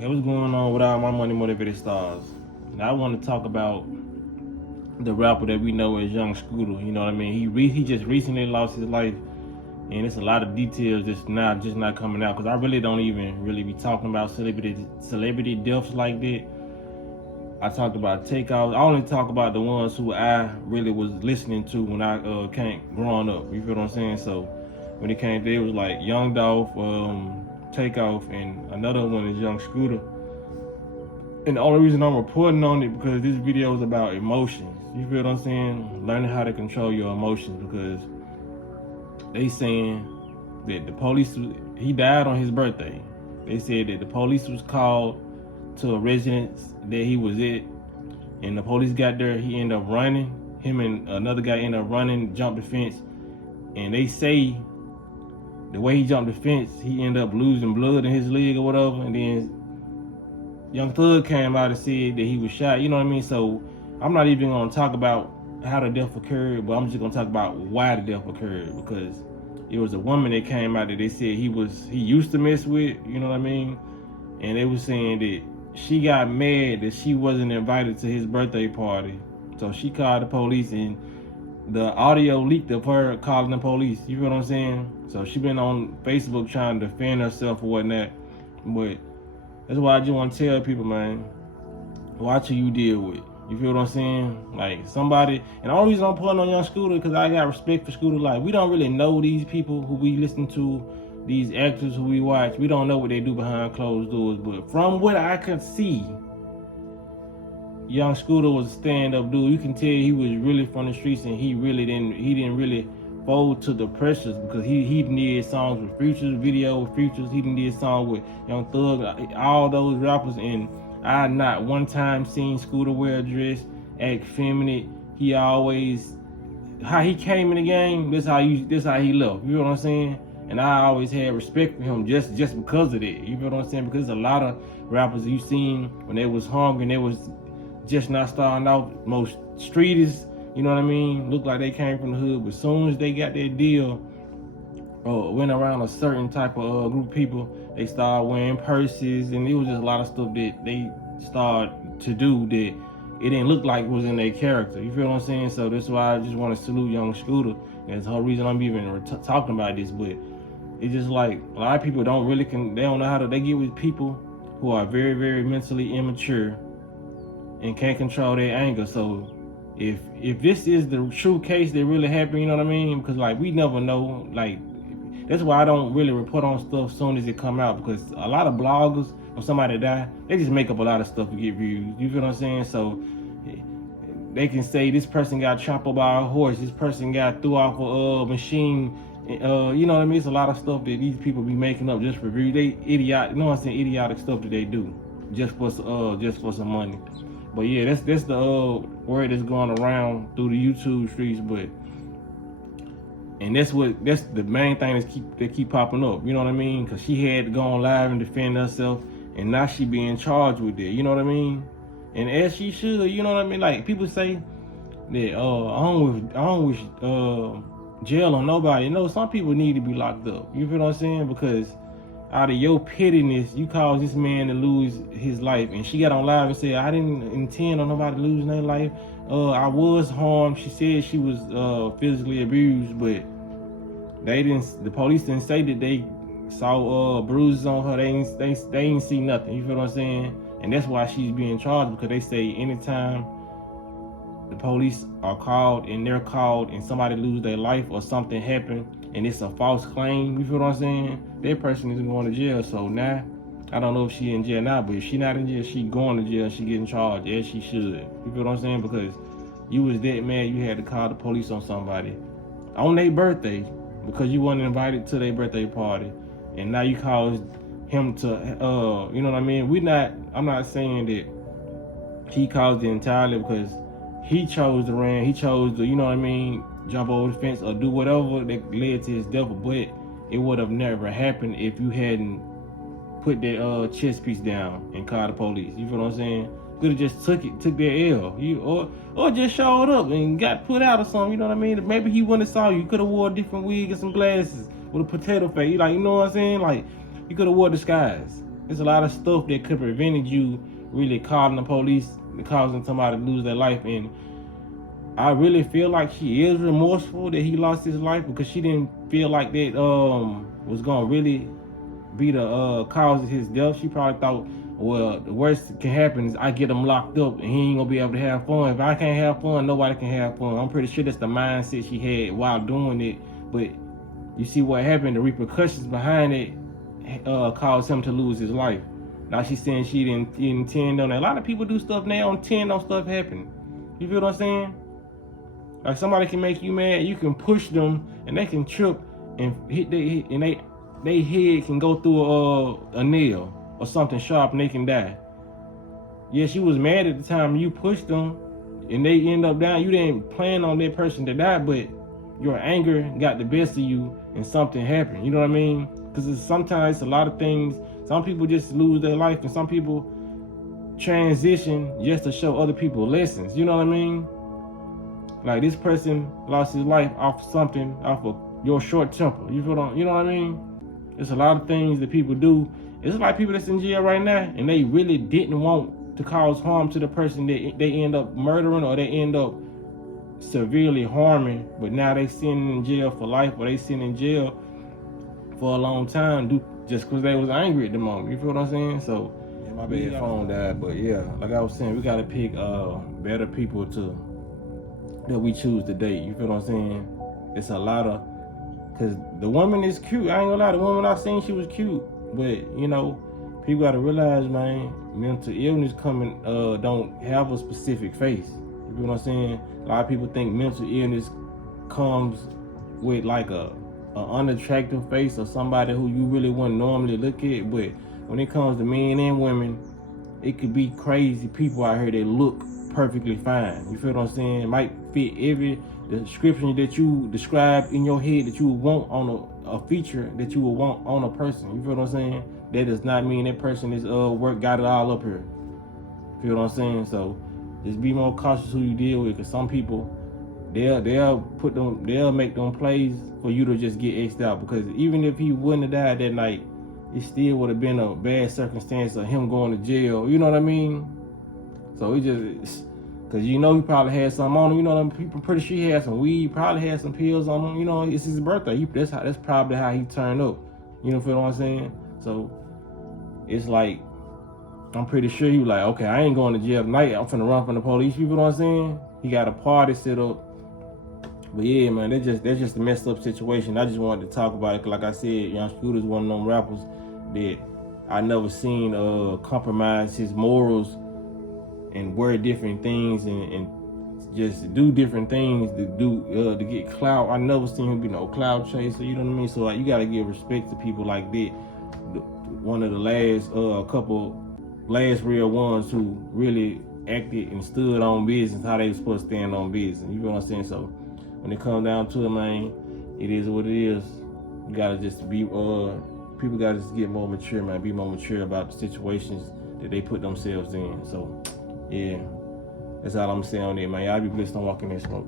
Okay, what's going on with all my money motivated stars? Now I want to talk about the rapper that we know as Young Scooter. You know what I mean? He just recently lost his life, and it's a lot of details just not coming out because I really don't even really be talking about celebrity deaths like that. I talked about Takeoff. I only talk about the ones who I really was listening to when I came growing up. You feel what I'm saying? So when it came to it was like Young Dolph, Takeoff, and another one is Young Scooter. And the only reason I'm reporting on it because this video is about emotions. You feel what I'm saying? Learning how to control your emotions because they saying that the police, he died on his birthday. They said that the police was called to a residence that he was at, and the police got there. He ended up running. Him and another guy ended up running, jumped the fence, and they say the way he jumped the fence, he ended up losing blood in his leg or whatever, and then Young Thug came out and said that he was shot. You know what I mean? So I'm not even gonna talk about how the death occurred, but I'm just gonna talk about why the death occurred because it was a woman that came out that they said he used to mess with. You know what I mean? And they were saying that she got mad that she wasn't invited to his birthday party, so she called the police, and the audio leaked of her calling the police. You feel what I'm saying? So she been on Facebook trying to defend herself or whatnot, but that's why I just want to tell people, man, watch who you deal with. You feel what I'm saying? Like somebody, and the only reason I'm putting on Young Scooter because I got respect for Scooter. Like we don't really know these people who we listen to, these actors who we watch. We don't know what they do behind closed doors. But from what I could see, Young Scooter was a stand-up dude. You can tell he was really from the streets, and he didn't really fold to the pressures because he did songs with Futures, video with Futures. He did songs with Young Thug, all those rappers, and I not one time seen Scooter wear a dress, act feminine. He always, how he came in the game, this how he left. You know what I'm saying? And I always had respect for him just because of that. You know what I'm saying? Because there's a lot of rappers you seen when they was hungry and they was just not starting out most streeters. You know what I mean? Look like they came from the hood, but as soon as they got their deal, went around a certain type of group of people, they started wearing purses, and it was just a lot of stuff that they started to do that it didn't look like was in their character. You feel what I'm saying? So that's why I just want to salute Young Scooter. That's the whole reason I'm even talking about this. But it's just like a lot of people don't know how to. They get with people who are very, very mentally immature and can't control their anger. So if this is the true case that really happened, you know what I mean? Because like we never know. Like that's why I don't really report on stuff soon as it come out, because a lot of bloggers, when somebody die, they just make up a lot of stuff to get views. You feel what I'm saying? So they can say this person got trampled by a horse, this person got threw off a machine. You know what I mean? It's a lot of stuff that these people be making up just for views. They idiotic, you know what I'm saying? Idiotic stuff that they do just for some money. But yeah, that's the word that's going around through the YouTube streets. But and that's the main thing that keep popping up. You know what I mean? Because she had to go on live and defend herself, and now she being charged with it. You know what I mean? And as she should. You know what I mean? Like people say that I don't wish jail on nobody. You know, some people need to be locked up. You feel what I'm saying? Because out of your pettiness, you caused this man to lose his life. And she got on live and said, I didn't intend on nobody losing their life. I was harmed. She said she was physically abused, but the police didn't say that they saw bruises on her. They didn't see nothing. You feel what I'm saying? And that's why she's being charged, because they say anytime the police are called and somebody lose their life or something happened and it's a false claim, you feel what I'm saying? That person is going to jail. So now, I don't know if she in jail now, but if she not in jail, she going to jail, she getting charged as she should. You feel what I'm saying? Because you was that mad, you had to call the police on somebody on their birthday because you wasn't invited to their birthday party. And now you caused him to, you know what I mean? I'm not saying that he caused it entirely, because he chose to run, he chose to, you know what I mean, jump over the fence or do whatever that led to his death. But it would have never happened if you hadn't put that chest piece down and called the police. You feel what I'm saying? Could have just took their L, or just showed up and got put out or something. You know what I mean? Maybe he wouldn't have saw you. Could have wore a different wig and some glasses with a potato face. Like, you know what I'm saying? Like, you could have wore disguise. There's a lot of stuff that could have prevented you really calling the police, causing somebody to lose their life. And I really feel like she is remorseful that he lost his life, because she didn't feel like that was gonna really be the cause of his death. She probably thought, well, the worst that can happen is I get him locked up and he ain't gonna be able to have fun. If I can't have fun, nobody can have fun. I'm pretty sure that's the mindset she had while doing it. But you see what happened, the repercussions behind it caused him to lose his life. Now she's saying she didn't intend on it. A lot of people do stuff now on 10 on stuff happening. You feel what I'm saying? Like, somebody can make you mad, you can push them and they can trip and they head can go through a nail or something sharp and they can die. Yeah, she was mad at the time you pushed them and they end up dying. You didn't plan on that person to die, but your anger got the best of you and something happened. You know what I mean? Because sometimes it's a lot of things. Some people just lose their life and some people transition just to show other people lessons. You know what I mean? Like, this person lost his life off something, off of your short temper. You know what I mean? There's a lot of things that people do. It's like people that's in jail right now and they really didn't want to cause harm to the person that they end up murdering or they end up severely harming, but now they sitting in jail for life, or they sitting in jail for a long time just because they was angry at the moment. You feel what I'm saying? So yeah, my bad phone died, but yeah, like I was saying, we gotta pick better people that we choose to date. You feel what I'm saying? It's a lot of, cause the woman is cute. I ain't gonna lie, the woman I seen, she was cute, but you know, people gotta realize, man, mental illness don't have a specific face. You feel what I'm saying? A lot of people think mental illness comes with like a unattractive face or somebody who you really wouldn't normally look at. But when it comes to men and women, it could be crazy people out here that look perfectly fine. You feel what I'm saying? It might fit every description that you describe in your head that you would want on a feature that you would want on a person. You feel what I'm saying? That does not mean that person is got it all up here. You feel what I'm saying? So just be more cautious who you deal with, because some people they'll make them plays for you to just get X'd out. Because even if he wouldn't have died that night, it still would have been a bad circumstance of him going to jail. You know what I mean? So it just, because you know he probably had something on him. You know what I mean? I'm pretty sure he had some weed, probably had some pills on him. You know, it's his birthday. That's probably how he turned up. You know, feel what I'm saying? So it's like, I'm pretty sure he was like, okay, I ain't going to jail tonight. I'm finna run from the police. You know what I'm saying? He got a party set up. But yeah, man, that's just a messed up situation. I just wanted to talk about it. Like I said, Young Scooter's one of them rappers that I never seen compromise his morals and wear different things and just do different things to get clout. I never seen him be no clout chaser. You know what I mean? So like, you gotta give respect to people like that. One of the last real ones who really acted and stood on business how they was supposed to stand on business. You know what I'm saying? So when it comes down to it, man, it is what it is. You gotta just be people gotta just get more mature, man. Be more mature about the situations that they put themselves in. So yeah, that's all I'm saying on that, man. Y'all be blessed on walking in smoke.